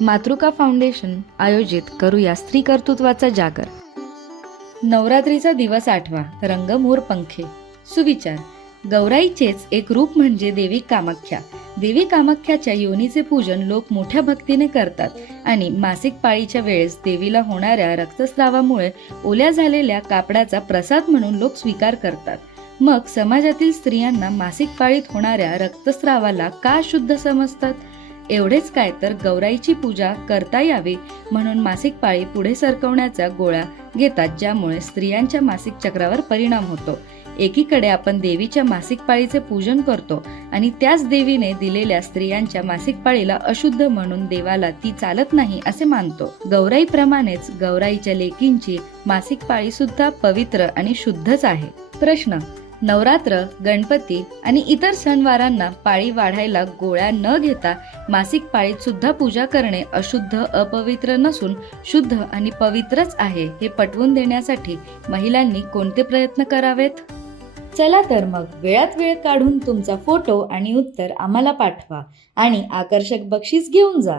मातृका foundation आयोजित करूया स्त्री कर्तृत्वाचा जागर. नवरात्रीचा दिवस आठवा. रंग मोर पंखे. सुविचार. गौराईचेच एक रूप म्हणजे देवी कामाख्या. देवी कामाख्याच्या योनीचे पूजन लोक मोठ्या भक्तीने करतात आणि मासिक पाळीच्या वेळेस देवीला होणाऱ्या रक्तस्रावामुळे ओल्या झालेल्या कापडाचा प्रसाद म्हणून लोक स्वीकार करतात. मग समाजातील स्त्रियांना मासिक पाळीत होणाऱ्या रक्तस्रावाला का अशुद्ध समजतात? एवढेच काय तर गौराईची पूजा करता यावी म्हणून मासिक पाळी पुढे सरकवण्याचा गोळ्या घेतात, ज्यामुळे स्त्रियांच्या मासिक चक्रावर परिणाम होतो. एकीकडे आपण देवीच्या मासिक पाळीचे पूजन करतो आणि त्याच देवीने दिलेल्या स्त्रियांच्या मासिक पाळीला अशुद्ध म्हणून देवाला ती चालत नाही असे मानतो. गौराईप्रमाणेच गौराईच्या लेकींची मासिक पाळी सुद्धा पवित्र आणि शुद्धच आहे. प्रश्न. नवरात्र, गणपती आणि इतर सणवारांना पाळी वाढायला गोळ्या न घेता मासिक पाळीत सुद्धा पूजा करणे अशुद्ध, अपवित्र नसून शुद्ध आणि पवित्रच आहे हे पटवून देण्यासाठी महिलांनी कोणते प्रयत्न करावेत? चला तर मग वेळात वेळ काढून तुमचा फोटो आणि उत्तर आम्हाला पाठवा आणि आकर्षक बक्षीस घेऊन जा.